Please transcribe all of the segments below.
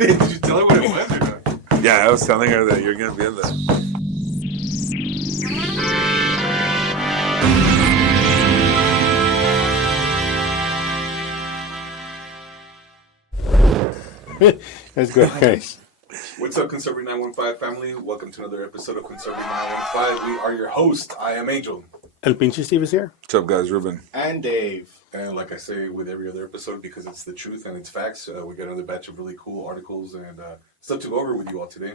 Did you tell her what it was or not? Yeah, I was telling her that you're gonna be in there. Let's go, guys. What's up, Conservative 915 family? Welcome to another episode of Conservative 915. We are your host. I am Angel. El Pinche Steve is here. What's up, guys? Ruben. And Dave. And like I say with every other episode, because it's the truth and it's facts, we got another batch of really cool articles and stuff to go over with you all today.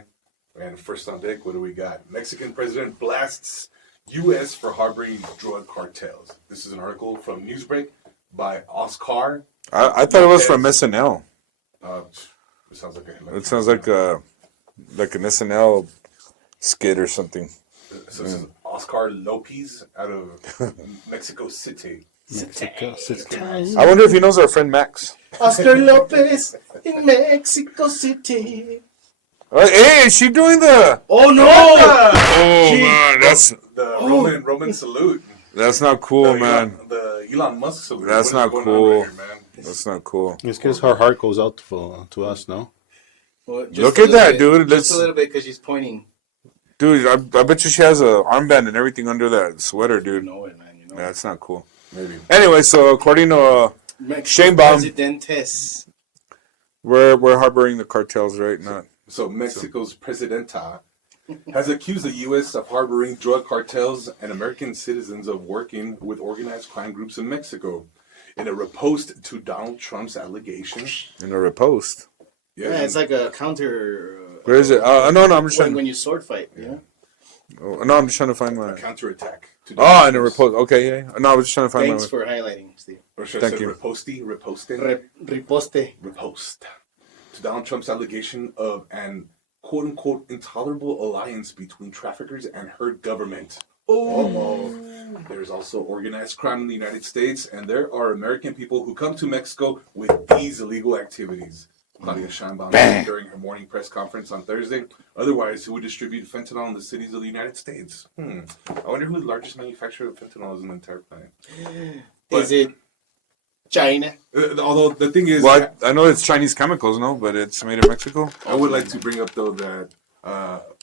And first on deck, what do we got? Mexican president blasts U.S. for harboring drug cartels. This is an article from Newsbreak by Oscar. I thought it was from SNL. It sounds like It sounds like an SNL skit or something. So this is Oscar Lopez out of Mexico City. Mexico City. I wonder if he knows our friend Max. Oscar Lopez in Mexico City. Hey, is she doing the? Oh no! Oh man, The Roman salute. that's not cool, man. The Elon Musk salute. That's What is not going cool. on right here, man? That's not cool. It's because her heart goes out to us, no? Well, just Look a at that, little bit. dude. Just a little bit because she's pointing. Dude, I bet you she has a armband and everything under that sweater, You dude. know it, man. You know That's not cool. Maybe. Anyway, so according to Sheinbaum, Presidentes. we're harboring the cartels, right? Not. So Mexico's Presidenta has accused the U.S. of harboring drug cartels and American citizens of working with organized crime groups in Mexico. In a riposte to Donald Trump's allegation. In a repost. Yeah, it's like a counter. Where is it? No, I'm just trying. when you sword fight. Yeah. No, I'm just trying to find my. A counterattack. To Oh, Donald in a Trump's- repost. Okay, yeah. No, I was just trying to find Thanks my. for highlighting, Steve. Or should Thank I say you. riposte? Riposte. Riposte. To Donald Trump's allegation of an quote-unquote intolerable alliance between traffickers and her government. Oh. There's also organized crime in the United States, and there are American people who come to Mexico with these illegal activities. Claudia Sheinbaum said during her morning press conference on Thursday. Otherwise, who would distribute fentanyl in the cities of the United States? I wonder who the largest manufacturer of fentanyl is in the entire planet. Is it China? Although the thing is, Well, I know it's Chinese chemicals, no, but it's made in Mexico. I would like to bring up though that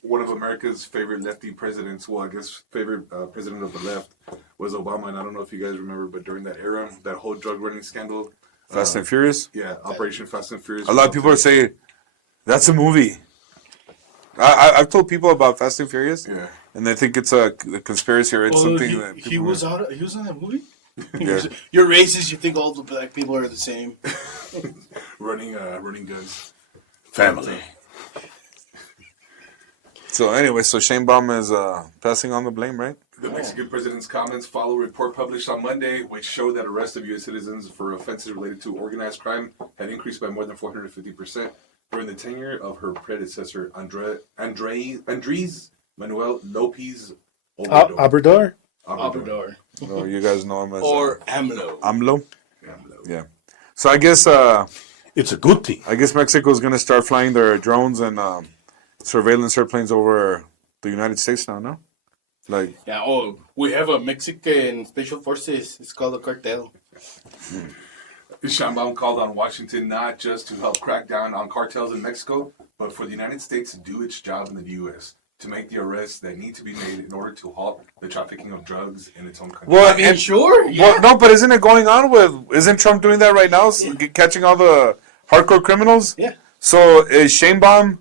one of America's favorite lefty presidents, well, I guess favorite president of the left, was Obama, and I don't know if you guys remember, but during that era, that whole drug running scandal, Fast and Furious. yeah, Operation Fast and Furious. A lot of people are saying that's a movie. I've told people about Fast and Furious, yeah, and they think it's a conspiracy or it's something that people he was on that movie. Yeah. You're racist. You think all the black people are the same. running guns. Family. So anyway, so Sheinbaum is passing on the blame, right? The Mexican president's comments follow a report published on Monday, which showed that arrests of U.S. citizens for offenses related to organized crime had increased by more than 450% during the tenure of her predecessor, Andres Manuel Lopez Obrador. Obrador? Oh, you guys know him as Or AMLO. AMLO. Yeah. So I guess It's a good thing. Mexico is going to start flying their drones and surveillance airplanes over the United States now, no? Like, Yeah, we have a Mexican special forces. It's called a cartel. Sheinbaum called on Washington not just to help crack down on cartels in Mexico, but for the United States to do its job in the U.S., to make the arrests that need to be made in order to halt the trafficking of drugs in its own country. well, I mean, sure. Yeah. well, no, but isn't it going on isn't Trump doing that right now, catching all the hardcore criminals? Yeah. So is Sheinbaum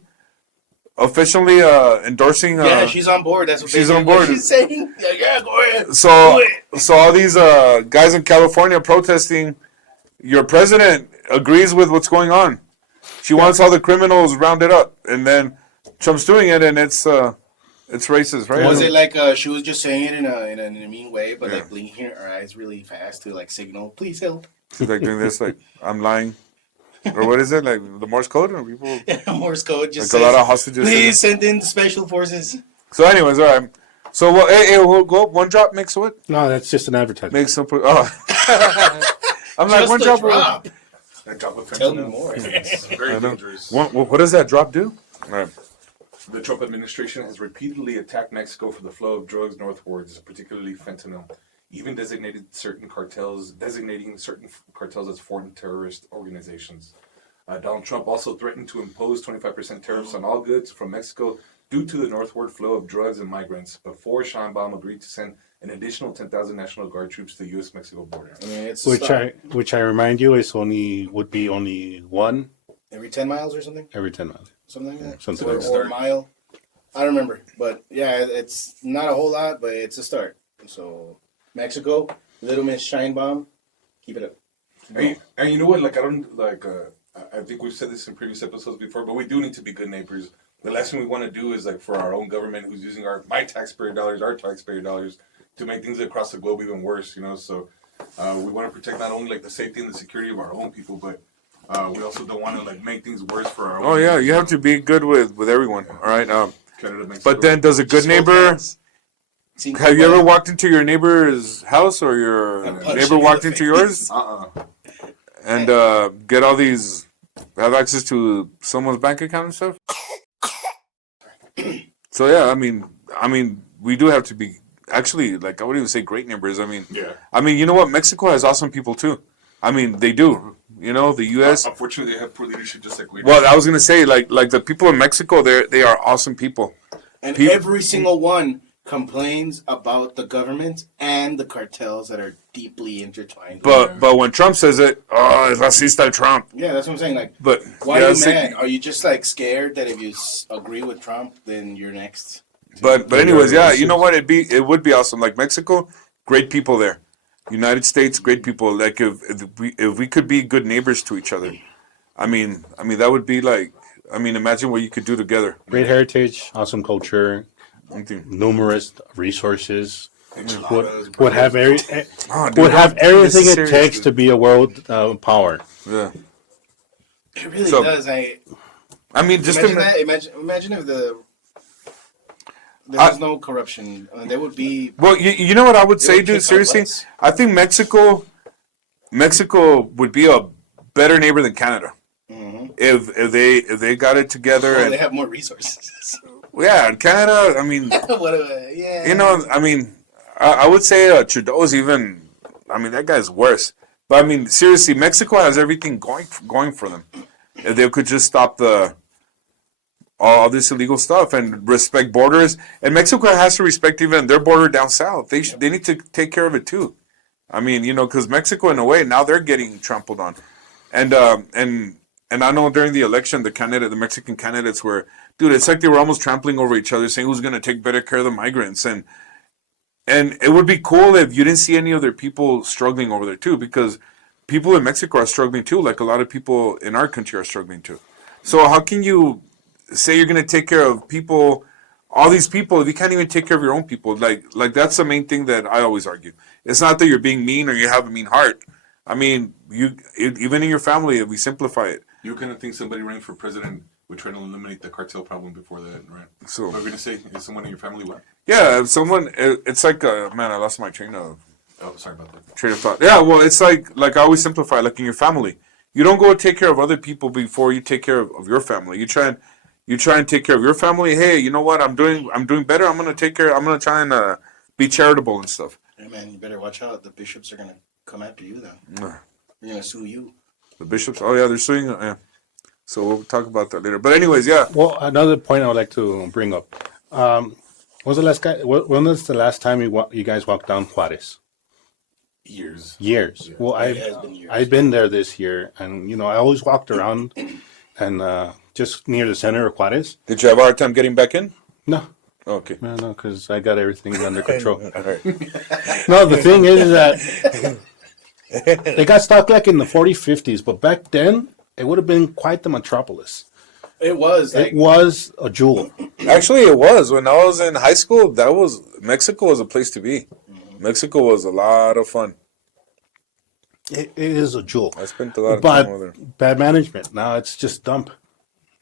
officially endorsing? Yeah, she's on board. That's what she's they on board. She's saying, yeah, go ahead. So, Do so all these guys in California protesting, your president agrees with what's going on. She wants all the criminals rounded up, and then Trump's doing it, and it's racist, right? Was it like she was just saying it in a mean way, but like blinking her eyes really fast to like signal, please help. She's like doing this, like I'm lying, or what is it, like the Morse code, or people Morse code just like a says, lot of hostages. please send in the special forces. So, anyways, all right. So, well, hey, we'll go up one drop, makes what? No, that's just an advertisement. Makes some. Oh, I'm like Just one a drop. drop. That drop of Tell me fentanyl more. is very dangerous. What does that drop do? All right. The Trump administration has repeatedly attacked Mexico for the flow of drugs northwards, particularly fentanyl, even designating certain cartels as foreign terrorist organizations. Donald Trump also threatened to impose 25% tariffs on all goods from Mexico due to the northward flow of drugs and migrants before Sheinbaum agreed to send an additional 10,000 National Guard troops to the U.S.-Mexico border. I mean, it's a start. Which I remind you is would be only one Every 10 miles or something? every 10 miles. Something like that? Something or, like or a mile. I don't remember. But yeah, it's not a whole lot, but it's a start. So, Mexico, Little Miss Sheinbaum, keep it up. And you know what? Like, I think we've said this in previous episodes before, but we do need to be good neighbors. The last thing we want to do is, like, for our own government who's using my taxpayer dollars, our taxpayer dollars, to make things across the globe even worse, you know? So we want to protect not only, like, the safety and the security of our own people, but we also don't want to, like, make things worse for our own. Oh yeah, you have to be good with everyone. All right. Canada, Mexico. But then, does a good neighbor? Have you ever walked into your neighbor's house or your neighbor walked into yours and get all these, have access to someone's bank account and stuff? So yeah, I mean, we do have to be actually, like, I wouldn't even say great neighbors. I mean, you know what? Mexico has awesome people too. I mean, they do. You know, the U.S. Unfortunately, they have poor leadership, just like we do. Well, I was gonna say, like the people in Mexico, they are awesome people. And every single one complains about the government and the cartels that are deeply intertwined. But when Trump says it, oh, es racista Trump. Yeah, that's what I'm saying. Like, but why are you mad? Are you just like scared that if you agree with Trump, then you're next? But anyways, yeah, you know what? It would be awesome. Like Mexico, great people there. United States, great people. Like if we could be good neighbors to each other, I mean that would be like, imagine what you could do together. Great heritage, awesome culture, numerous resources. Would have everything it takes to be a world power. Yeah, it really does. Just imagine if there was no corruption. There would be. Well, you know what I would say, dude. Seriously, I think Mexico would be a better neighbor than Canada if they got it together. And they have more resources. Yeah, in Canada, you know, I would say Trudeau's even. That guy's worse. But seriously, Mexico has everything going for them. If they could just stop all this illegal stuff and respect borders, and Mexico has to respect even their border down south. They need to take care of it too. Because Mexico, in a way, now they're getting trampled on, and I know during the election, the Mexican candidates were, dude, it's like they were almost trampling over each other, saying who's going to take better care of the migrants, and it would be cool if you didn't see any other people struggling over there too, because people in Mexico are struggling too, like a lot of people in our country are struggling too. So how can you say you're going to take care of people, all these people, if you can't even take care of your own people? Like that's the main thing that I always argue. It's not that you're being mean or you have a mean heart. Even in your family, if we simplify it. You kind of think somebody running for president would try to eliminate the cartel problem before that, right? So what we're going to say, is someone in your family what? Yeah, if someone, it's like, man, I lost my train of sorry about that. Train of thought. Yeah, well, it's like I always simplify, like in your family. You don't go take care of other people before you take care of your family. You try and take care of your family. Hey, you know what? I'm doing better. I'm gonna try and be charitable and stuff. Hey man, you better watch out. The bishops are gonna come after you then. They're gonna sue you. The bishops? Oh yeah, they're suing. Yeah. So we'll talk about that later. But anyways, yeah. Well, another point I would like to bring up. When was the last time you guys walked down Juarez? Years. Yeah. Well, I've been there this year, and I always walked around and just near the center of Juarez. Did you have a hard time getting back in? No. Okay. No, because I got everything under control. All right. No, the thing is that they got stuck like in the 40s, 50s, but back then it would have been quite the metropolis. It was. It was a jewel. Actually, it was. When I was in high school, Mexico was a place to be. Mexico was a lot of fun. It is a jewel. I spent a lot of time over there. Bad management. Now it's just dump.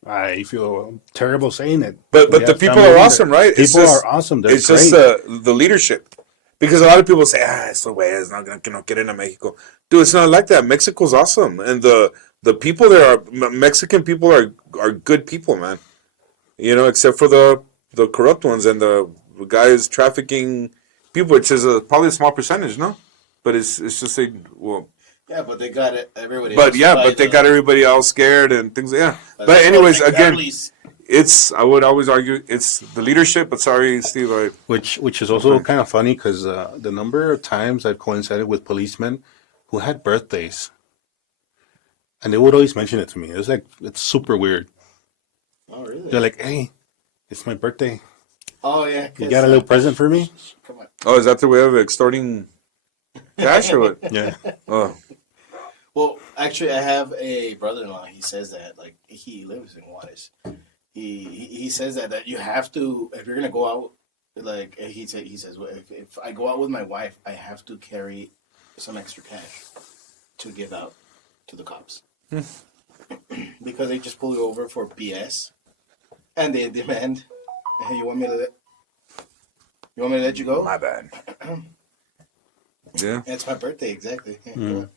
I feel terrible saying it. But the people are awesome, right? People are awesome. They're it's great. Just the leadership. Because a lot of people say, it's the way, it's not going to get into Mexico. Dude, it's not like that. Mexico's awesome. And the people there Mexican people are good people, man. Except for the corrupt ones and the guys trafficking people, which is probably a small percentage, no? But it's just Yeah, but they got it. Everybody. But else yeah, by but they the- got everybody all scared and things. Yeah. by But the- anyways, like again, Carly's. I would always argue it's the leadership. But sorry, Steve. Which is also kind of funny because the number of times I've coincided with policemen who had birthdays, and they would always mention it to me. It's super weird. Oh really? They're like, "Hey, it's my birthday. Oh yeah. You got a little present for me?" Come on. Oh, is that the way of extorting cash or what? Yeah. Oh, Well, actually, I have a brother-in-law. He says that like he lives in Juarez. He says that you have to if you're gonna go out like he says well, if I go out with my wife I have to carry some extra cash to give out to the cops because they just pull you over for BS and they demand hey you want me to let you go? my bad. Yeah. It's my birthday exactly. Yeah, go on.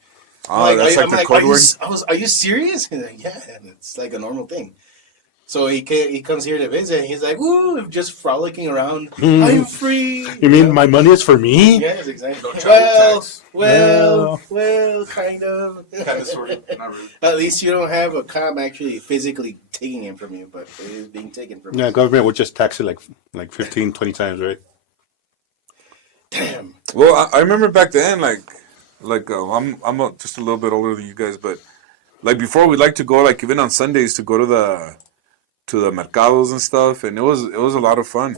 Oh, that's like the code word. Are you serious? He's like, yeah, and it's like a normal thing. So he comes here to visit. And he's like, "Ooh, just frolicking around. I'm free." You mean my money is for me? Yes, exactly. No child tax. Well, kind of. Kind of, sort of, not really. At least you don't have a cop actually physically taking it from you, but it is being taken from Yeah, you. government would just tax it like 15, 20 times, right? Damn. Well, I remember back then, I'm just a little bit older than you guys, but like before, we'd like to go, like even on Sundays, to go to the mercados and stuff, and it was a lot of fun,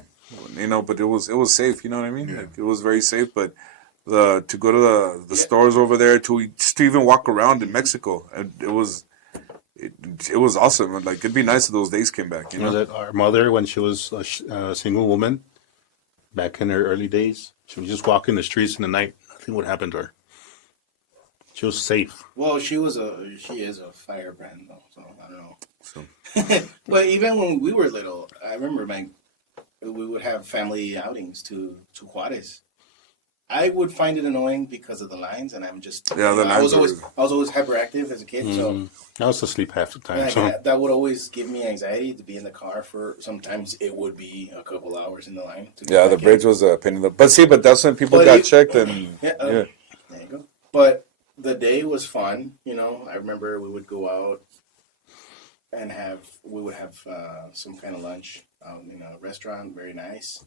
But it was safe, you know what I mean? Yeah. Like, it was very safe, but to go to the stores over there, just to even walk around in Mexico, and it was awesome. Like it'd be nice if those days came back, You know that our mother, when she was a single woman, back in her early days, she would just walk in the streets in the night. Nothing would happen to her. She was safe. Well, she is a firebrand though, so I don't know. So. But even when we were little, I remember we would have family outings to Juarez. I would find it annoying because of the lines, and I'm just Yeah, the I was lines always hyperactive as a kid, so I was asleep half the time. like, So that would always give me anxiety to be in the car for. Sometimes it would be a couple hours in the line. To go Yeah, the back bridge in. was a pain in the. But that's when people But got it- checked and Yeah, yeah. there you go. But the day was fun. I remember we would go out and we would have some kind of lunch out in a restaurant, very nice.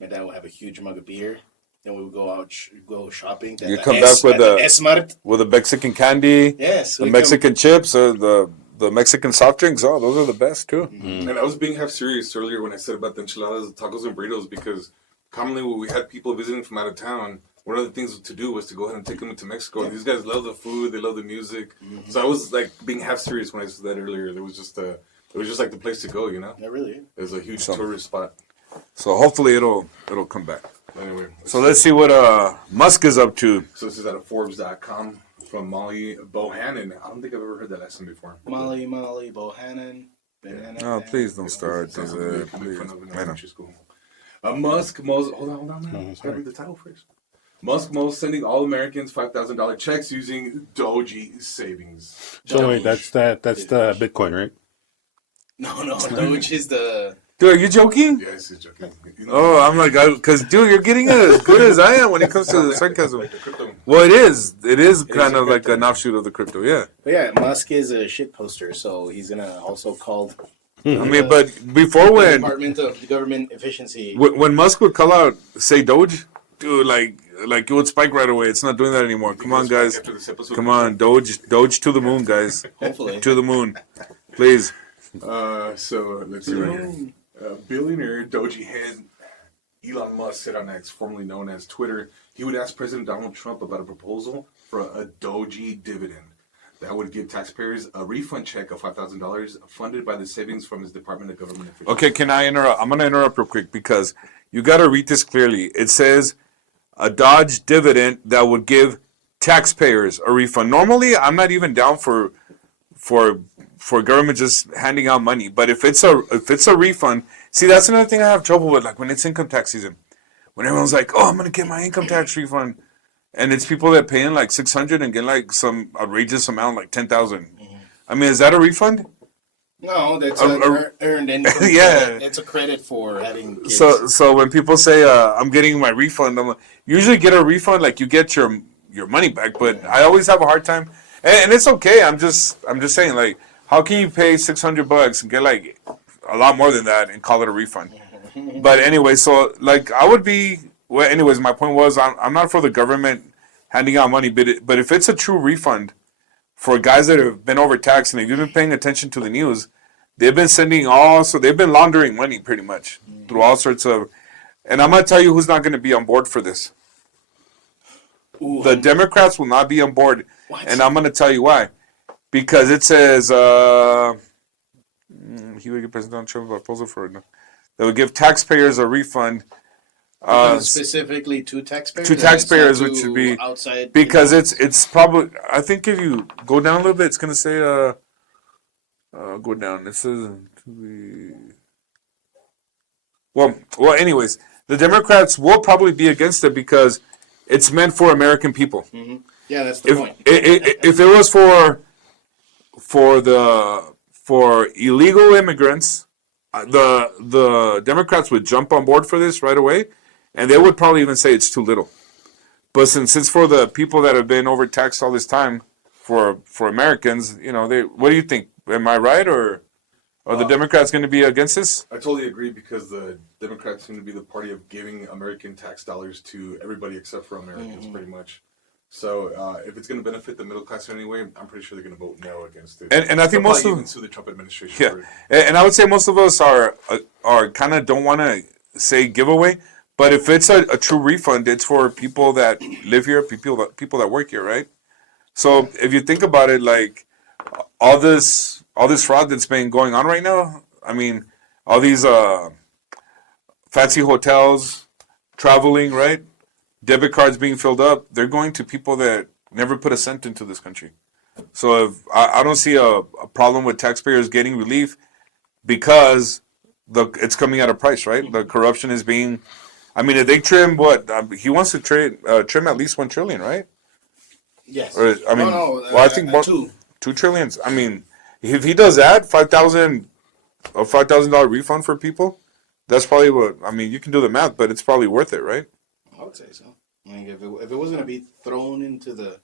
My dad would have a huge mug of beer. Then we would go out, go shopping. You come back with the the S-Mart. with the Mexican candy, Yes. the Mexican chips, or the Mexican soft drinks. Oh, those are the best too. And I was being half serious earlier when I said about the enchiladas, tacos, and burritos because commonly when we had people visiting from out of town, one of the things to do was to go ahead and take them into Mexico. And these guys love the food, they love the music. So I was like being half serious when I said that earlier. It was just like the place to go, It really is. It was a huge So- tourist spot. So hopefully it'll come back. Anyway, So let's see what Musk is up to. so this is out of Forbes.com from Molly Bohannon. I don't think I've ever heard that last name before. Molly Bohannon. Oh, please don't start. Sounds Please, like we make fun of in I know. elementary school. Musk most. Hold on, man. Gotta read the title first. Musk most sending all Americans $5,000 checks using Doge savings. so wait, that's the Bitcoin, right? No, Doge is the. Dude, are you joking? Yes, he's joking. Oh, I'm like, because dude, you're getting it as good as I am when it comes to the sarcasm. Like the crypto. Well, it is kind a of like crypto. an offshoot of the crypto, yeah. But yeah, Musk is a shit poster, so he's gonna also call I mean, but before the when Department of Government Efficiency. when Musk would call out, say Doge, dude, like it would spike right away. It's not doing that anymore. Come on, guys. After this episode, Come on, Doge to the moon, guys. Hopefully. To the moon, please. So let's see right here. Billionaire Doge head Elon Musk said on X, formerly known as Twitter, he would ask President Donald Trump about a proposal for a Doge dividend that would give taxpayers a refund check of $5,000 funded by the savings from his Department of Government Efficiency. Okay, can I interrupt? I'm going to interrupt real quick because you got to read this clearly. It says a Dodge dividend that would give taxpayers a refund. Normally, I'm not even down for government just handing out money, but if it's a refund, see, that's another thing I have trouble with. Like when it's income tax season, when everyone's like, "Oh, I'm going to get my income tax refund," and it's people that pay in like $600 and get like some outrageous amount, like $10,000. I mean, is that a refund? No, that's A- earned income. Yeah. Credit. It's a credit for having kids. So when people say I'm getting my refund, I'm like, you usually get a refund like you get your your money back. But I always have a hard time, and it's okay. I'm just saying, like, how can you pay $600 and get like a lot more than that and call it a refund? But anyway, so like I would be. Well, anyways, my point was I'm not for the government handing out money, but if it's a true refund for guys that have been overtaxed, and if you've been paying attention to the news, they've been they've been laundering money pretty much through all sorts of. And I'm gonna tell you who's not gonna be on board for this. Ooh. The Democrats will not be on board, and I'm gonna tell you why. Because it says he would give President Trump a proposal for that would give taxpayers a refund. Specifically to taxpayers. To taxpayers, which would be outside. Because it's probably. I think if you go down a little bit, it's gonna say go down. It says well. Anyways, the Democrats will probably be against it because it's meant for American people. Mm-hmm. Yeah, that's the point. If it was for illegal immigrants, the Democrats would jump on board for this right away, and they would probably even say it's too little. But since it's for the people that have been overtaxed all this time, for Americans, what do you think? Am I right, or are the Democrats going to be against this? I totally agree because the Democrats seem to be the party of giving American tax dollars to everybody except for Americans, pretty much. So if it's going to benefit the middle class in any way, I'm pretty sure they're going to vote no against it. And I think They'll most probably of even sue the Trump administration. Yeah, for it. and I would say most of us are kind of don't want to say giveaway, but if it's a true refund, it's for people that live here, people that work here, right? So if you think about it, like all this fraud that's been going on right now, I mean, all these fancy hotels, traveling, right? Debit cards being filled up, they're going to people that never put a cent into this country. So if I don't see a problem with taxpayers getting relief because it's coming at a price, right? The corruption is being. I mean, if they trim he wants to trim at least $1 trillion, right? Yes. Or, I mean, I think more $2 trillion. I mean, if he does that, $5,000 refund for people, that's probably what. I mean, you can do the math, but it's probably worth it, right? I would say so. I mean, if it was going to be thrown into the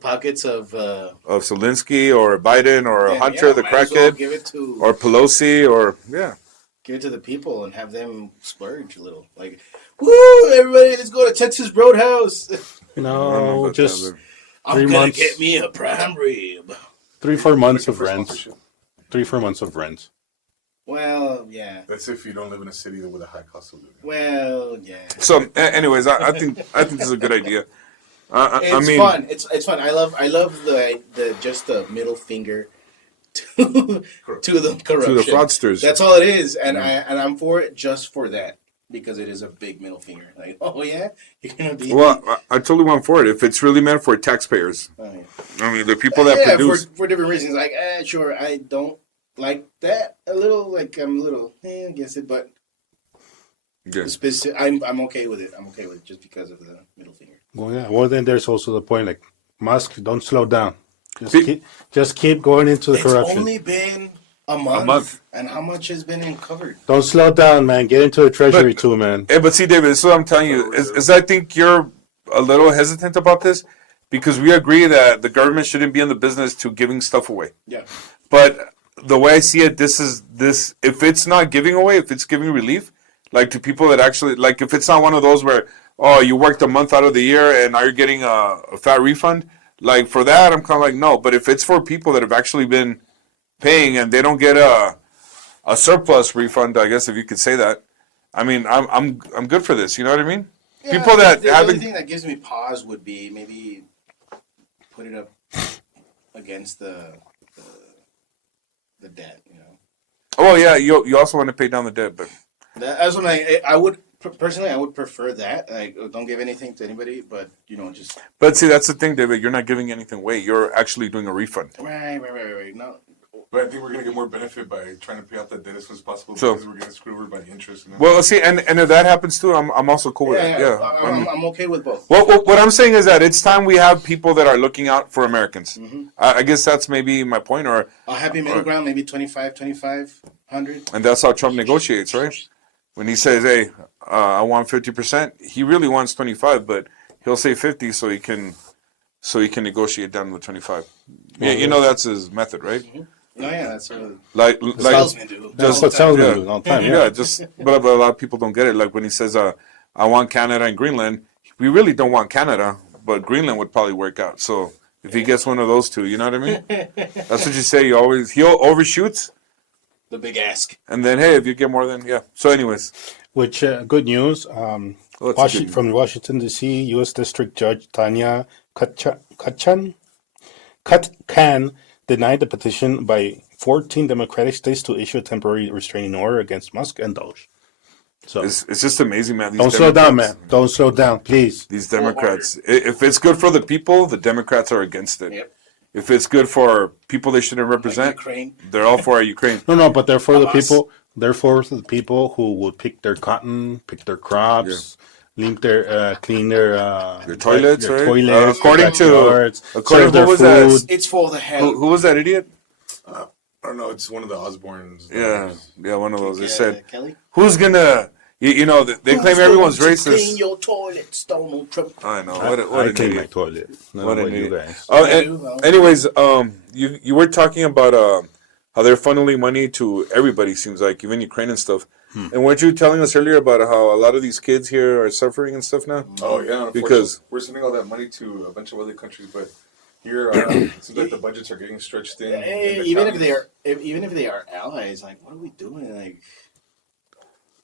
pockets of Zelensky or Biden or Hunter, the might as well crackhead, give it to or Pelosi, or give it to the people and have them splurge a little. Like, woo! Everybody, let's go to Texas Roadhouse. No, just I'm 3 gonna months. get me a prime rib. 3-4 months of For rent. sponsorship. 3-4 months of rent. Well, yeah. That's if you don't live in a city with a high cost of living. Well, yeah. So, anyways, I think this is a good idea. It's fun. It's fun. I love the just the middle finger to the corruption. To the fraudsters. That's all it is, and I'm for it just for that because it is a big middle finger. Like, oh yeah, you're gonna be. Well, I totally want for it if it's really meant for taxpayers. Oh, yeah. I mean, the people that produce. for different reasons. Like, sure, I don't like that a little. Like, I'm a little against it, but I'm okay with it. I'm okay with it just because of the middle finger. Well, yeah. Well, then there's also the point, like, Musk, don't slow down. Just keep going into the corruption. It's only been a month. And how much has been uncovered? Don't slow down, man. Get into the treasury too, man. Hey, but see, David, this is what I'm telling you. Is I think you're a little hesitant about this because we agree that the government shouldn't be in the business to giving stuff away. Yeah. But the way I see it, this. If it's not giving away, if it's giving relief, like to people that actually, like if it's not one of those where, oh, you worked a month out of the year and now you're getting a fat refund, like for that, I'm kind of like, no. But if it's for people that have actually been paying and they don't get a surplus refund, I guess if you could say that, I mean, I'm good for this. You know what I mean? Yeah, People that the haven't. only thing that gives me pause would be maybe put it up against the debt. You know. Oh yeah, you also want to pay down the debt, but That's what I would personally. I would prefer that. Like, don't give anything to anybody, but just But see, that's the thing, David. You're not giving anything away. You're actually doing a refund. right. No, But I think we're going to get more benefit by trying to pay out that debt as soon as possible So- because we're going to screw over by the interest. And Well, see, and if that happens too, I'm also cool with it. Yeah. I'm okay with both. What I'm saying is that it's time we have people that are looking out for Americans. I guess that's maybe my point, A happy middle ground, maybe 25-100. and that's how Trump negotiates, right? When he says, "Hey, I want 50%," he really wants 25, but he'll say 50 so he can negotiate down to the 25. Yeah, you know that's his method, right? No, yeah, that's what Like salesmen do. That's what salesmen yeah. do all the time. yeah, just but a lot of people don't get it. Like when he says, "I want Canada and Greenland," we really don't want Canada, but Greenland would probably work out. So if he gets one of those two, you know what I mean? That's what you say. He'll overshoots, The big ask. and then hey, if you get more, then yeah. So anyways, Which good news. What's Washington, good? from Washington D.C., U.S. District Judge Tanya Kutkan denied the petition by 14 Democratic states to issue a temporary restraining order against Musk and Doge. So it's just amazing, man. These don't slow down, Democrats- man. Don't slow down, please. These Democrats, if it's good for the people, the Democrats are against it. Yep. If it's good for people they shouldn't represent, Ukraine. they're all for Ukraine. No, but they're for the Hamas. people. They're for the people who would pick their cotton, pick their crops, clean their toilets, their right? toilets, According to- backyards, according serve to their who was that? food. It's for the hell. Who was that idiot? I don't know. It's one of the Osbournes. Yeah, one of those. They said, Kelly. "Who's gonna?" You know, they claim Who's everyone's going to Clean racist. your toilets, Donald Trump. I know. I What an clean my idiot. toilet. None What of an you idiot. guys. Oh, I do, though. anyways, you were talking about how they're funneling money to everybody. Seems like even Ukraine and stuff. And weren't you telling us earlier about how a lot of these kids here are suffering and stuff now? Oh yeah, Because- we're sending all that money to a bunch of other countries, but here it seems like the budgets are getting stretched thin. in the Even if counties. even if they are allies, like what are we doing? Like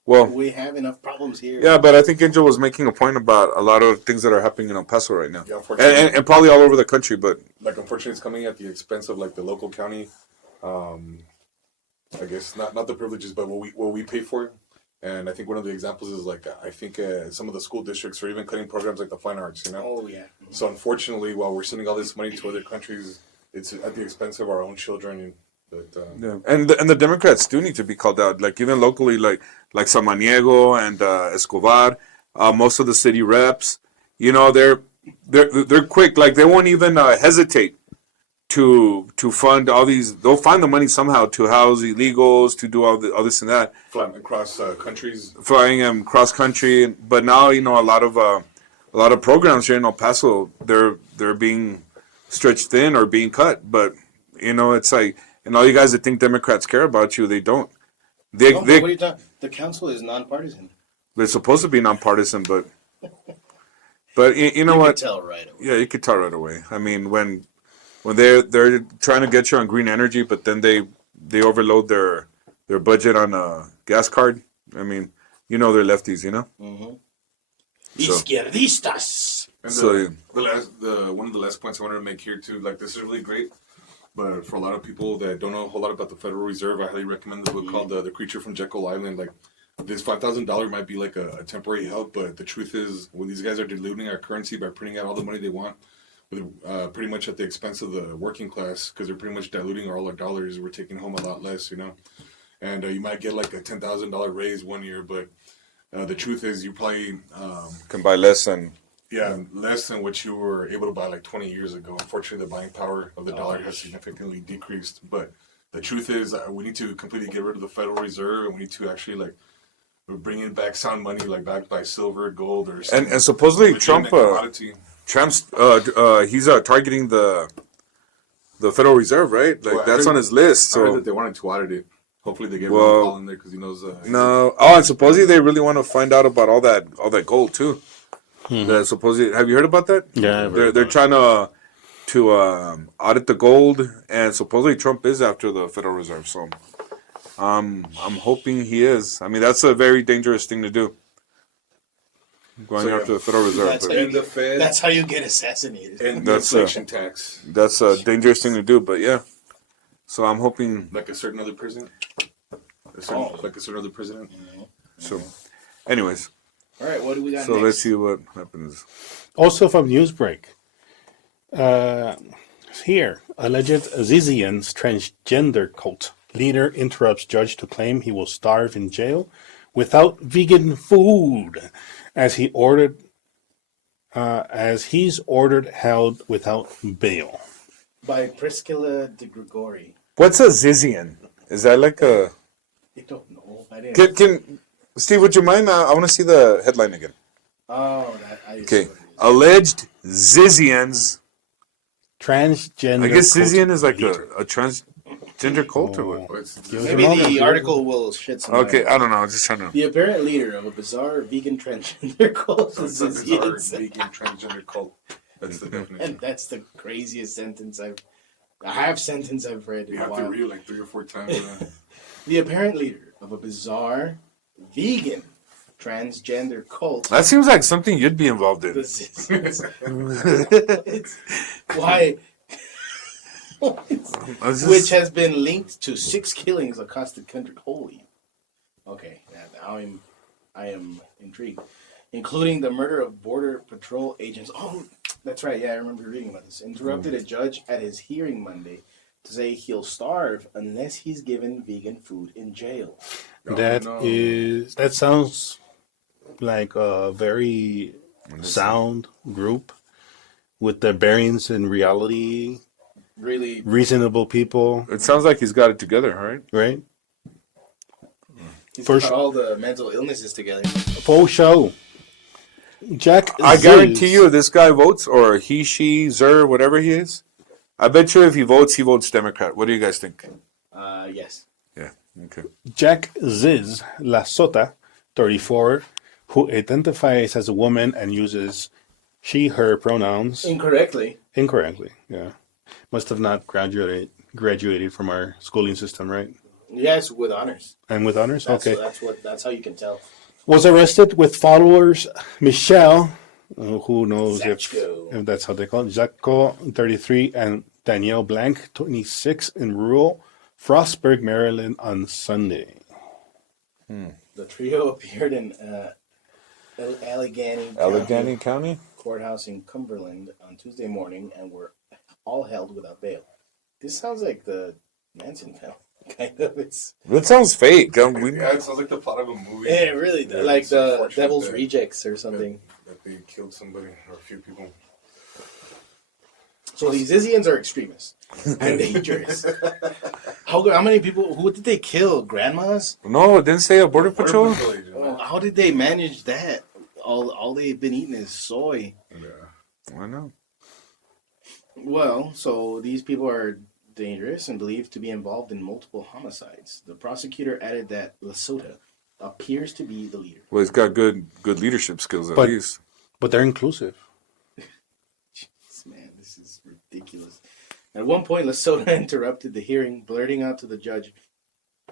Well, we have enough problems here. yeah, but I think Angel was making a point about a lot of things that are happening in El Paso right now, Yeah, unfortunately. and probably all over the country. But Like unfortunately, it's coming at the expense of like the local county. I guess not the privileges, but what we pay for. And I think one of the examples is like I think some of the school districts are even cutting programs like the fine arts. You know. Oh yeah. So unfortunately, while we're sending all this money to other countries, it's at the expense of our own children. But yeah, and the Democrats do need to be called out. Like even locally, like Samaniego and Escobar, most of the city reps, you know, they're quick. Like they won't even hesitate to fund all these. They'll find the money somehow to house illegals, to do all this and that, flying across countries. flying them cross country. But now you know a lot of programs here in El Paso, they're being stretched thin or being cut. But you know, it's like. And all you guys that think Democrats care about you, they don't. No, but what are you talking? The council is nonpartisan. They're supposed to be nonpartisan, but you know You what? can tell right away. Yeah, you could tell right away. I mean, when they're trying to get you on green energy, but then they overload their budget on a gas card. I mean, you know they're lefties, you know. So- Izquierdistas. And So, the one of the last points I wanted to make here too, like this is really great, but for a lot of people that don't know a whole lot about the Federal Reserve, I highly recommend the book called "The Creature from Jekyll Island." Like this $5,000 might be like a temporary help, but the truth is, when these guys are diluting our currency by printing out all the money they want, with pretty much at the expense of the working class, because they're pretty much diluting all our dollars, we're taking home a lot less, you know. And you might get like a $10,000 raise one year, but the truth is, you probably can buy less and less than what you were able to buy like 20 years ago. Unfortunately, the buying power of the dollar has significantly decreased. But the truth is, we need to completely get rid of the Federal Reserve, and we need to actually like bring in back sound money, like backed by silver, gold, or some and supposedly legitimate commodity. Trump's he's targeting the Federal Reserve, right? Like Well, I that's heard- on his list. I heard So that they wanted to audit it. Hopefully, they get Well, Ron Paul in there because he knows. no, and supposedly they really want to find out about all that gold too. That supposedly, have you heard about that? Yeah, I've heard they're about trying to audit the gold, and supposedly Trump is after the Federal Reserve. So I'm hoping he is. I mean, that's a very dangerous thing to do. Going So, yeah. after the Federal Reserve. That's but how And the Fed That's how you get assassinated. and the That's, inflation tax, that's a dangerous thing to do. But yeah, so I'm hoping. like a certain other president. Like a certain other president. So, anyways, All right, what do we got so next? let's see what happens. Also from Newsbreak. Here, alleged Azizian's transgender cult leader interrupts judge to claim he will starve in jail without vegan food, as he's ordered held without bail. By Priscilla de Gregori. What's a Zizian? Is that like a? I don't know. I didn't. Can Steve? Would you mind? I want to see the headline again. Oh, that I Okay. see what it alleged Zizians. Transgender. I guess cult Zizian is like leader. a transgender cult or what? Or it's- Give us Maybe another, the dude. article will shed some Okay, light. I don't know. I'm just trying to. The apparent leader of a bizarre vegan transgender cult So is it's a bizarre Zizians. vegan transgender cult. That's the definition. And that's the craziest sentence I've read in You a have to while. read it like 3 or 4 times. The apparent leader of a bizarre vegan transgender cult. That seems like something you'd be involved The in. Zizians. Why? It's just- Which has been linked to 6 killings across the country. Holy. Okay, now I am intrigued. Including the murder of Border Patrol agents. Oh, that's right. Yeah, I remember reading about this. Interrupted a judge at his hearing Monday to say he'll starve unless he's given vegan food in jail. That sounds like a very sound group with their bearings in reality, Really, reasonable people, It sounds like he's got it together, right? right? he's For got sure. all the mental illnesses together. Full show. Jack I Ziz. guarantee you, if this guy votes, or he, she, Zer, whatever he is, I bet you if he votes Democrat. What do you guys think? Yes. Yeah. Okay. Jack Ziz La Sota, 34, who identifies as a woman and uses she, her pronouns Incorrectly. incorrectly. Yeah. Must have not graduated from our schooling system, right? Yes, with honors. And with honors? That's, Okay. That's how you can tell. Was arrested with followers Michelle, who knows Zachko. if that's how they call it, Zachko, 33, and Danielle Blank, 26, in rural Frostburg, Maryland, on Sunday. The trio appeared in Allegheny County? Courthouse in Cumberland on Tuesday morning and were all held without bail. This sounds like the Manson film, kind of. That sounds fake. Yeah, it sounds like the plot of a movie. Yeah, really, Yeah, like it's the unfortunate Devil's that- Rejects or something. That they killed somebody or a few people. So these Zizians are extremists and dangerous. How many people? Who did they kill? Grandmas? No, it didn't say a border patrol. Well, how did they manage that? All they've been eating is soy. Yeah. I know. Well, so these people are dangerous and believed to be involved in multiple homicides. The prosecutor added that Lesotho appears to be the leader. Well, he's got good leadership skills at But- least. But they're inclusive. Man, this is ridiculous. At one point, Lesotho interrupted the hearing, blurting out to the judge,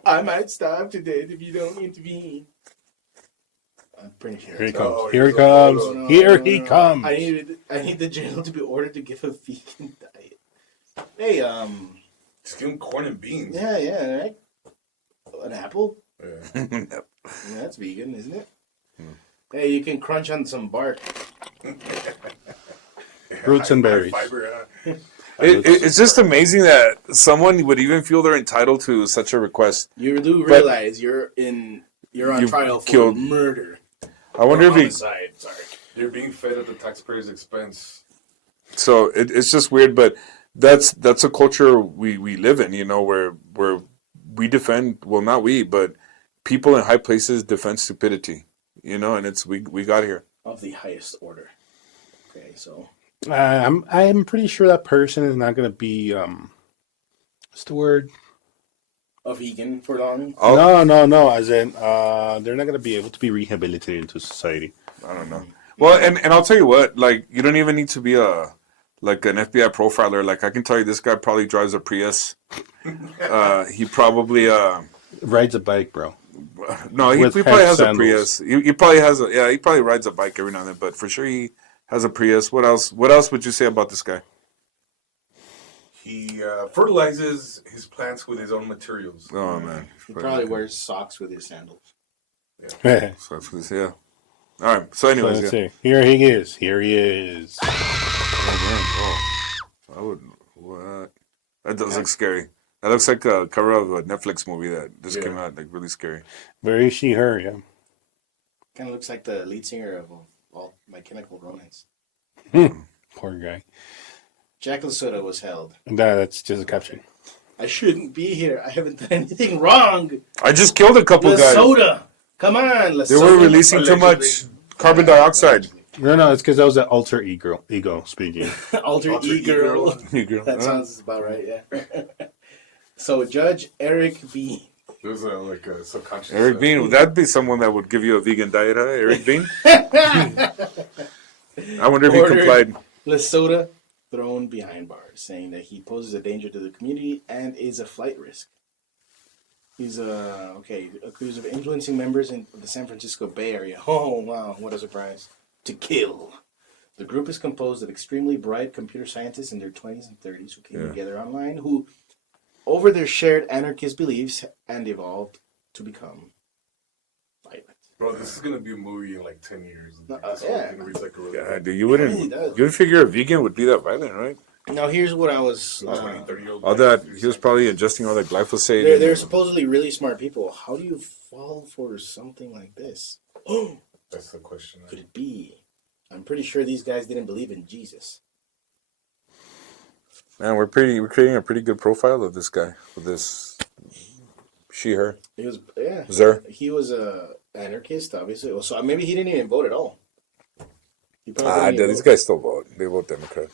"I might starve to death if you don't intervene." I'm pretty sure. Here he that's- comes. Oh, Here he he's a photo. comes. No, Here no, he no. comes. I need the jail to be ordered to give a vegan diet. Hey, Just give him corn and beans. yeah, right. An apple? Yeah. Yeah, that's vegan, isn't it? Hey, you can crunch on some bark. Roots and High berries. fiber, It's just amazing that someone would even feel they're entitled to such a request. You do But- realize you're on You've trial for killed- murder. I wonder if he. Homicide, sorry. You're being fed at the taxpayer's expense. So it's just weird, but that's a culture we live in, you know, where we defend. Well, not we, but people in high places defend stupidity, you know, and it's we got here. Of the highest order. Okay, so I'm pretty sure that person is not going to be what's the word? a vegan for long. Oh, No. As in, they're not going to be able to be rehabilitated into society. I don't know. Well, and I'll tell you what, like you don't even need to be an FBI profiler. Like I can tell you, this guy probably drives a Prius. He probably Rides a bike, bro. no, he With probably head has sandals. a Prius. He probably has he probably rides a bike every now and then, but for sure he has a Prius. What else would you say about this guy? He fertilizes his plants with his own materials. Oh man, He probably wears socks with his sandals. So So that's what they say, yeah. All right. So anyways, let's yeah. see. Here he is. Here he is. Oh, I would. What? That does look scary. That looks like a cover of a Netflix movie that just came out, like really scary. Very she, her, yeah. Kind of looks like the lead singer of all My Chemical Romance. Poor guy. Jack Lesotho was held. That's just a caption. I shouldn't be here. I haven't done anything wrong. I just killed a couple guys. Lesotho. Come on, Lesotho. They were releasing too much carbon dioxide. No, it's because that was an alter ego speaking. Alter Alter ego. ego. That sounds about right, yeah. So Judge Eric B. There's like a subconscious. Eric Bean, would that be someone that would give you a vegan diet, huh? Eric Bean? I wonder if he Ordered complied. Lesotho thrown behind bars, saying that he poses a danger to the community and is a flight risk. He's accused of influencing members in the San Francisco Bay Area. Oh wow, what a surprise! To kill. The group is composed of extremely bright computer scientists in their 20s and 30s who came together online, who, over their shared anarchist beliefs, and evolved to become violent. Bro, this is gonna be a movie in like 10 years. Yeah. Yeah, dude, you wouldn't. It does. You would figure a vegan would be that violent, right? Now here's what I was. 30-year-old. All that he was probably ingesting all that glyphosate. They're supposedly really smart people. How do you fall for something like this? Oh, That's the question. could it be? I'm pretty sure these guys didn't believe in Jesus. Man, we're creating a pretty good profile of this guy with this her. He was He was a anarchist, obviously. Well, so maybe he didn't even vote at all. He probably didn't even These vote. guys still vote. They vote Democrat.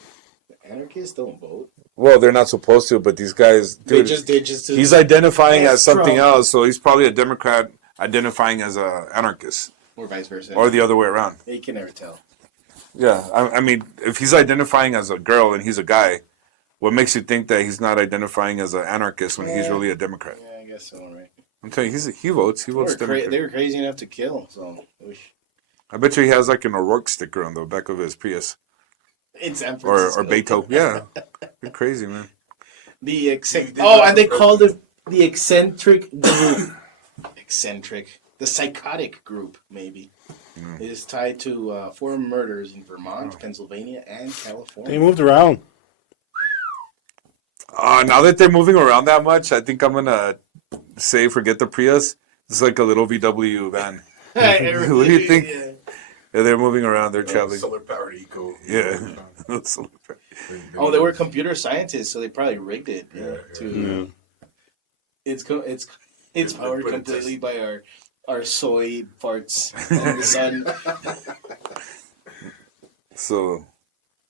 Anarchists don't vote. Well, they're not supposed to, but these guys, dude, They just. he's identifying Yes, as something Trump. else, so he's probably a Democrat identifying as a anarchist, Or vice versa. or the other way around. You can never tell. Yeah, I mean, if he's identifying as a girl and he's a guy, what makes you think that he's not identifying as an anarchist when he's really a Democrat? Yeah, I guess so, right? I'm telling you, he votes. He votes Democrat. They were crazy enough to kill, so I wish. I bet you he has like an O'Rourke sticker on the back of his Prius In San or Francisco. Beto. Yeah, you're crazy, man. And they called it the eccentric group. Eccentric. The psychotic group, maybe. It is tied to 4 murders in Vermont, Pennsylvania, and California. They moved around. Now that they're moving around that much, I think I'm gonna say forget the Prius. It's like a little VW van. What do you think? Yeah, they're moving around. They're traveling. Solar powered eco. Yeah. Oh, they were computer scientists, so they probably rigged it to. Yeah. It's powered But it completely by our soy farts on the sun. So.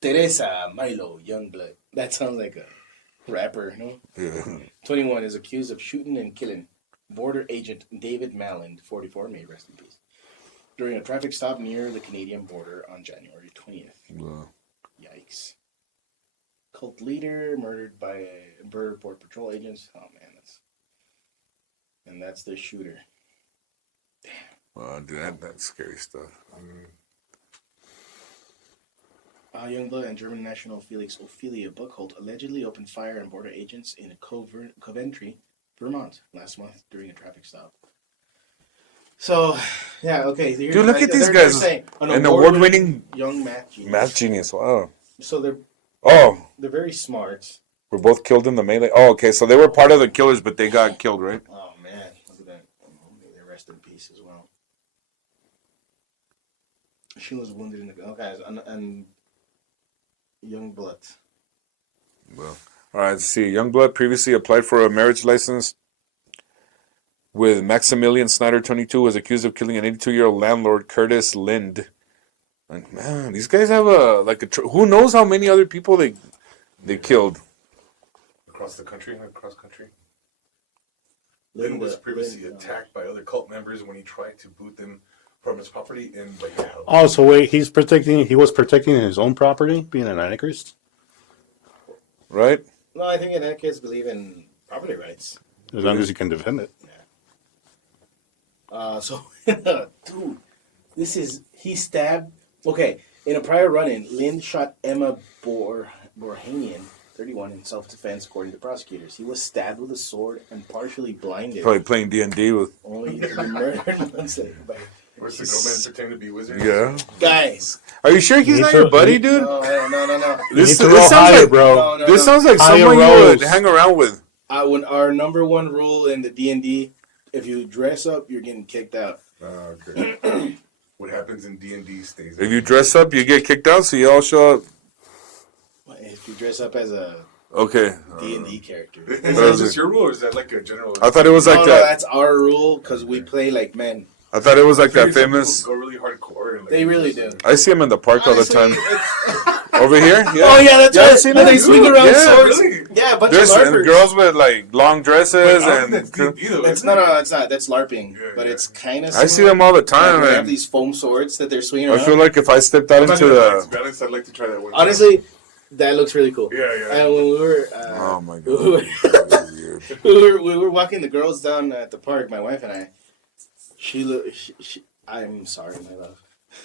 Teresa Milo Youngblood. That sounds like a rapper, no? Yeah. 21 is accused of shooting and killing border agent David Malland, 44, may he rest in peace, during a traffic stop near the Canadian border on January 20th. Wow. Yikes. Cult leader murdered by Border Patrol agents. Oh, man. That's the shooter. Wow, dude, that's scary stuff. Youngblood and German national Felix Ophelia Buchholz allegedly opened fire on border agents in Coventry, Vermont, last month during a traffic stop. So, yeah, okay. Dude, look at these guys. An award-winning young math genius. math genius. Wow. So Oh, they're very smart. we're both killed in the melee. Oh, okay. So they were part of the killers, but they got killed, right? Oh man, look at that. May they rest in peace as well. She was wounded in the and Youngblood. Well, all right. Let's see. Youngblood previously applied for a marriage license with Maximilian Snyder, 22, was accused of killing an 82-year-old landlord, Curtis Lind. And man, these guys have who knows how many other people they killed. Across country. Lynn was previously attacked by other cult members when he tried to boot them from his property in Vallejo. Oh, so wait, he was protecting his own property, being an anarchist? Right? No, I think anarchists believe in property rights. As long as you can defend it. So, dude, he stabbed. Okay, in a prior run-in, Lind shot Emma Borhanian, 31, in self-defense, according to prosecutors. He was stabbed with a sword and partially blinded. Probably playing D&D with. Only to be murdered months later. Where's the girlman pretending to be wizard? Yeah. Guys. Are you sure he's not your buddy, dude? No. This sounds higher, like, bro. This sounds like Higher someone you would roles. hang around with. When our number one rule in the D&D, if you dress up, you're getting kicked out. Okay. What happens in D&D stays. If you dress up, you get kicked out, so you all show up. If you dress up as a Okay. D&D character. Is that just your rule, or is that like a general? I thought it was like No, that. that's our rule because we play like men. I thought it was like that Some people famous. go really hardcore. And, like, They really do. I see him in the park all the Honestly, time. it's- Over here? Yeah. Oh yeah, that's Yeah, right. I've seen And that. they swing around Yeah, swords. really? Yeah, a bunch There's of LARPers. girls with like long dresses I don't think and. that's D&D, though, It's is not. it? It's not. That's LARPing, Yeah, but yeah. it's kind of. I see them all the time, They have and these foam swords that they're swinging I around. feel like if I stepped out I'm not into gonna lie, to the. be honest, I'd like to try that one. Honestly, that looks really cool. Yeah, yeah. And when we were, Oh my we were, god. Weird. we were walking the girls down at the park. My wife and I. I'm sorry, my love.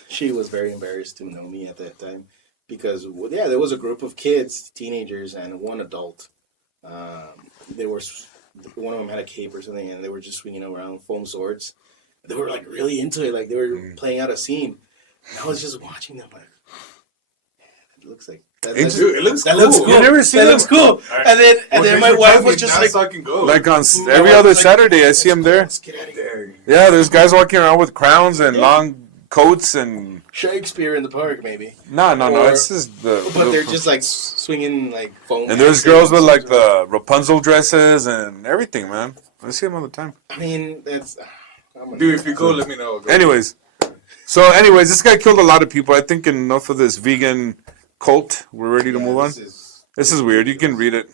She was very embarrassed to know me at that time because, well, yeah, there was a group of kids, teenagers, and one adult. They were one of them had a cape or something, and they were just swinging around foam swords. They were like really into it, like they were playing out a scene. And I was just watching them, like, man, it looks like Dude, it looks that cool. looks cool. You never seen that them? looks cool. Alright. And then Well, my thanks for wife telling was me, just now like, so I can go. Like on my every wife other was like, Saturday, I see them there. Let's get out of here. Dang. Yeah, there's guys walking around with crowns and long coats and. Shakespeare in the park, maybe. No, Or- it's just the. But they're just like swinging like foam. And there's axes girls with and like stuff. the Rapunzel dresses and everything, man. I see them all the time. I mean, that's. Dude, if you go, let me know. Anyways, this guy killed a lot of people. I think enough of this vegan cult. We're ready to move on. This is weird. You can read it.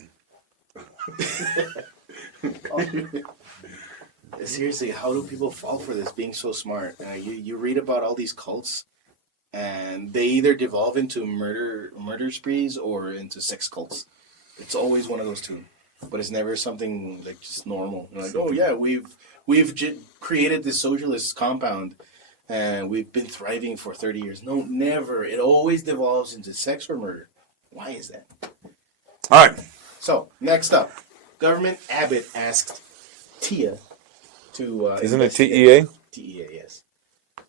Seriously, how do people fall for this? Being so smart, you read about all these cults, and they either devolve into murder sprees or into sex cults. It's always one of those two, but it's never something like just normal. You're like, oh yeah, we've created this socialist compound, and we've been thriving for 30 years. No, never. It always devolves into sex or murder. Why is that? All right. So next up, government Abbott asked TIA to Isn't it investigate- TEA? TEA, yes.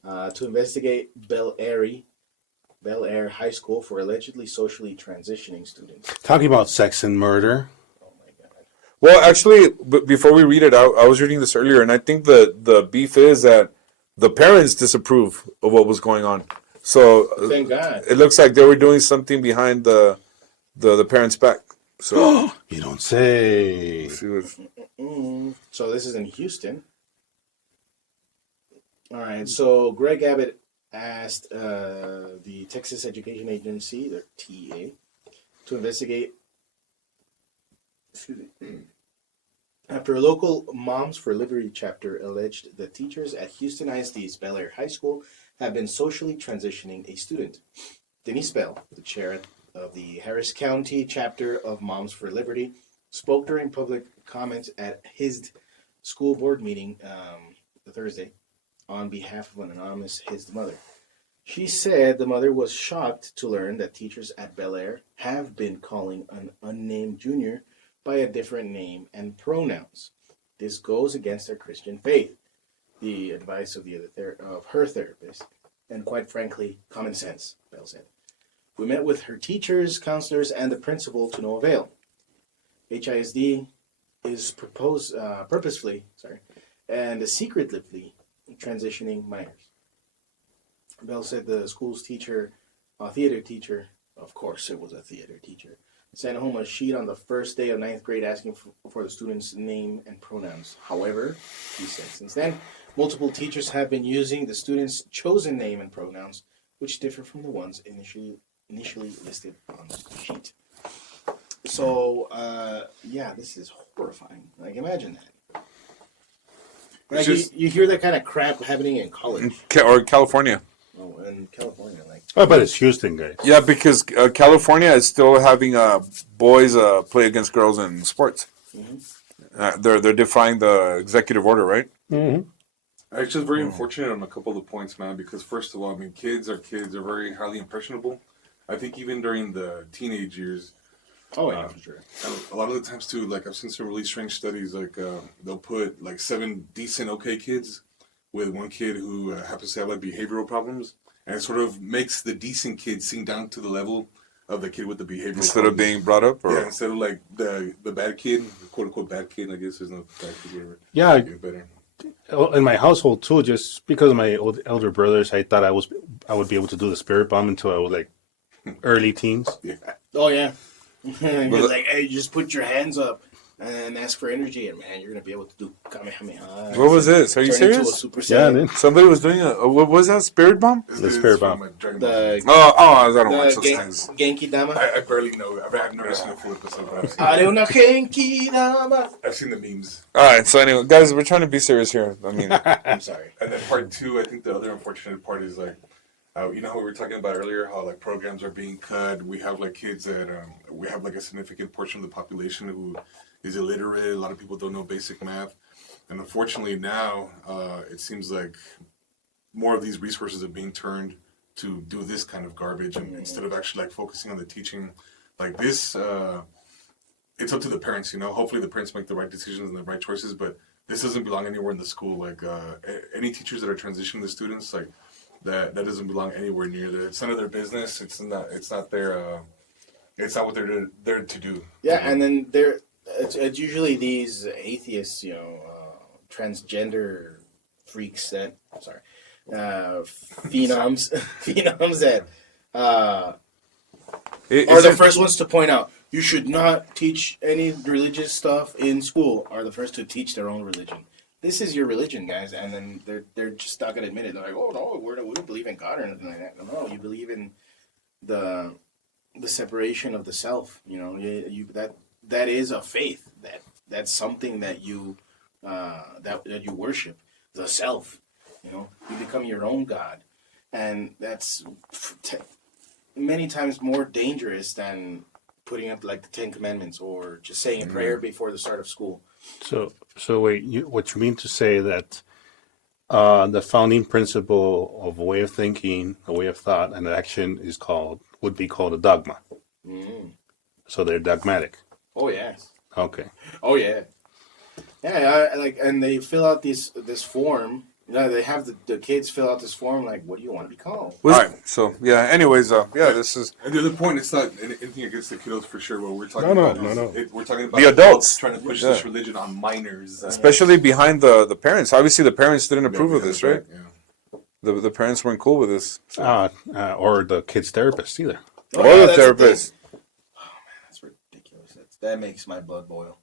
To investigate Bel Air High School for allegedly socially transitioning students. Talking about sex and murder. Oh my god. Well, actually, before we read it, I was reading this earlier, and I think the beef is that the parents disapprove of what was going on. So Thank God. it looks like they were doing something behind the parents' back. So You don't say. she was. So this is in Houston. All right. So Greg Abbott asked the Texas Education Agency, the TEA, to investigate. Excuse me. After a local Moms for Liberty chapter alleged that teachers at Houston ISD's Bel Air High School have been socially transitioning a student. Denise Bell, the chair of the Harris County chapter of Moms for Liberty, spoke during public comments at his school board meeting Thursday on behalf of an anonymous his mother. She said the mother was shocked to learn that teachers at Bel Air have been calling an unnamed junior by a different name and pronouns. This goes against their Christian faith, the advice of of her therapist, and quite frankly, common sense, Bell said. We met with her teachers, counselors, and the principal to no avail. HISD is purposefully and secretively transitioning minors. Bell said the school's theater teacher, of course it was a theater teacher, sent home a sheet on the first day of 9th grade asking for the student's name and pronouns. However, he said since then, multiple teachers have been using the student's chosen name and pronouns, which differ from the ones initially listed on the sheet. So, this is horrifying. Like, imagine that. Like, you hear that kind of crap happening in college. Or California. Oh, in California, like. Oh, but it's Houston, guys. Yeah, because California is still having boys play against girls in sports. Mm-hmm. They're defying the executive order, right? Mm-hmm. Actually, very unfortunate on a couple of points, man, because first of all, I mean, kids are very highly impressionable. I think even during the teenage years, Oh, yeah, for sure. and a lot of the times too, like I've seen some really strange studies, like they'll put like 7 decent, okay kids with one kid who happens to have like behavioral problems, and it sort of makes the decent kid sink down to the level of the kid with the behavioral Instead of problems. being brought up, or Yeah, instead of like the bad kid, the quote unquote bad kid, I guess there's no bad kid, whatever. Yeah, Get better. in my household too, just because of my elder brothers, I thought I would be able to do the spirit bomb until I was like early teens. Yeah. Oh, yeah. You're like, hey, just put your hands up. and ask for energy, and man, you're gonna be able to do Kamehameha. What was this? Are you Turn into a serious? Super Yeah, Saiyan. dude. Somebody was doing what was that? Spirit bomb? This The is spirit from bomb. Dragon Ball Z. The I don't watch those things. Genki Dama. I barely know. I've never seen a full episode, but Are una Genki Dama. I've seen the memes. All right, so anyway, guys, we're trying to be serious here. I mean, I'm sorry. And then part two, I think the other unfortunate part is like, you know how we were talking about earlier, how like programs are being cut. We have like kids that we have like a significant portion of the population who is illiterate. A lot of people don't know basic math, and unfortunately now it seems like more of these resources are being turned to do this kind of garbage, and instead of actually like focusing on the teaching, like this. It's up to the parents, you know. Hopefully, the parents make the right decisions and the right choices. But this doesn't belong anywhere in the school. Like any teachers that are transitioning the students, like that doesn't belong anywhere near there. It's none of their business. It's not. It's not their. It's not what they're there to do. Yeah, and then it's usually these atheists, you know, transgender freaks that phenoms that are the first ones to point out you should not teach any religious stuff in school. Are the first to teach their own religion. This is your religion, guys, and then they're just not gonna admit it. They're like, oh no, we don't believe in God or anything like that. No, you believe in the separation of the self. You know, that is a faith. That's something that you that you worship, the self. You know, you become your own God, and that's many times more dangerous than putting up like the Ten Commandments or just saying a prayer before the start of school. So wait, what you mean to say that the founding principle of a way of thinking, a way of thought, and action would be called a dogma. Mm. So they're dogmatic. Oh yeah. Okay. Oh yeah. Yeah, and they fill out this form. You know, they have the kids fill out this form like, what do you want to be called? all right. So yeah. Anyways, this is And the other point, it's not anything against the kiddos for sure. What we're talking No. we're talking about The adults. trying to push this religion on minors, especially behind the parents. Obviously, the parents didn't approve of Yeah, this, right? Yeah. The parents weren't cool with this. Or the kid's therapist either. Or yeah, the that's therapist. thing. Oh man, that's ridiculous. That makes my blood boil.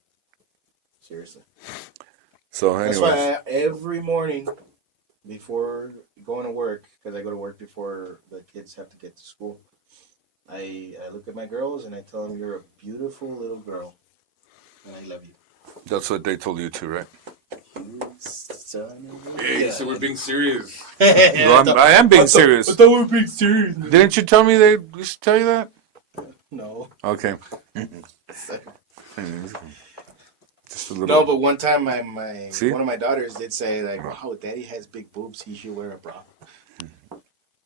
Seriously. So That's anyway, why every morning before going to work, because I go to work before the kids have to get to school, I look at my girls and I tell them, you're a beautiful little girl, and I love you. that's what they told you too, right? You son of a Hey, so we're being serious. Well, I am being serious. I thought we were being serious. Didn't you tell me they used to tell you that? No. Okay. Just a little. No, but one time my See? one of my daughters did say like, "Wow, Daddy has big boobs. He should wear a bra."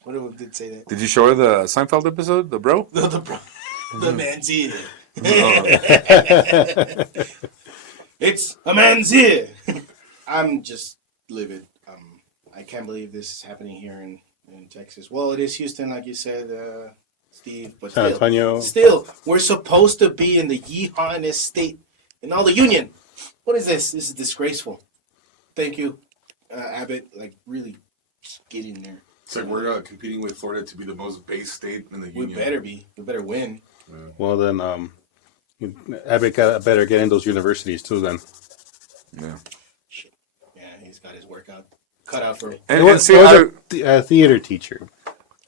What did say that? Did you show her the Seinfeld episode, the bro? The bra, the man's ear. It's a man's ear. I'm just livid. I can't believe this is happening here in Texas. Well, it is Houston, like you said, Steve. But San Antonio. still, we're supposed to be in the yeehaw-ness state in all the union. What is this? This is disgraceful. Thank you, Abbott. Like, really, just get in there. It's like we're competing with Florida to be the most base state in the We union. better be. We better win. Well then, Abbott better get in those universities too. Then. Yeah. Shit. Yeah, he's got his workout cut out for him. And see, It was a theater teacher.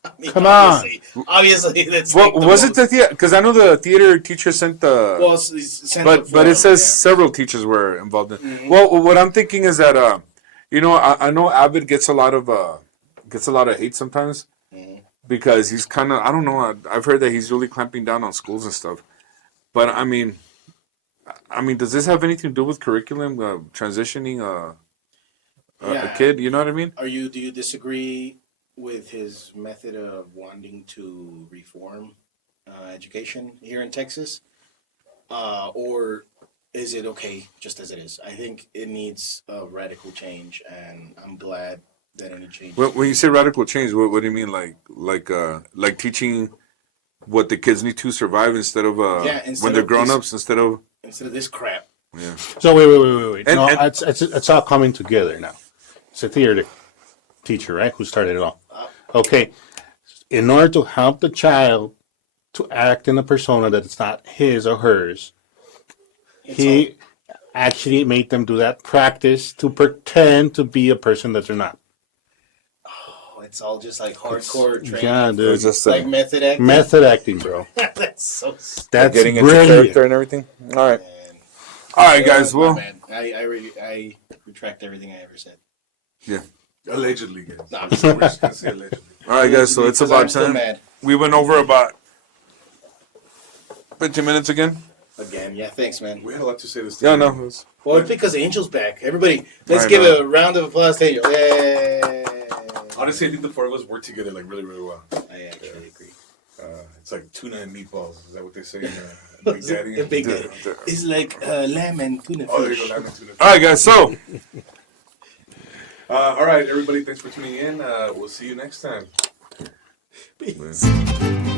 I mean, Come on. Obviously, that's well, like the was it most- the theater? Because I know the theater teacher sent the. Well, it's sent but before, it says yeah. several teachers were involved in. Mhm. Well, what I'm thinking is that I know Abbott gets a lot of hate sometimes Mhm. because he's kind of, I don't know, I've heard that he's really clamping down on schools and stuff. But I mean, does this have anything to do with curriculum transitioning a Yeah. kid? You know what I mean? Do you disagree with his method of wanting to reform education here in Texas, or is it okay just as it is? I think it needs a radical change, and I'm glad that any change. When you say radical change, what do you mean? Like teaching what the kids need to survive instead of instead when they're of grown this- ups instead of instead of this crap. yeah. So wait. And- No, and- it's all coming together now. It's a theater teacher, right? Who started it all? Okay. In order to help the child to act in a persona that is not his or hers, he actually made them do that practice to pretend to be a person that they're not. Oh, it's all just like hardcore training. Yeah, dude. It's just Like method acting. Method acting, bro. That's so That's getting into brilliant. character and everything. All right. man. All right, guys. My Well, bad. I retract everything I ever said. yeah. Allegedly, guys. No, I'm just kidding. We're just gonna say allegedly. All right, guys. So it's Because about I'm still time. mad. We went over about 15 minutes again. Again, yeah, thanks, man. We had a lot to say this. Yeah, today. no. it's- Well, it's because Angel's back. Everybody, let's I give know. a round of applause to Angel. Yay! Honestly, I think the four of us work together like really, really well. I actually agree. It's like tuna and meatballs. Is that what they say in Big Daddy? The Big Daddy. It's like lamb and tuna Oh, there you fish. go. Lamb and tuna. All right, guys. So All right, everybody. Thanks for tuning in. We'll see you next time. Peace.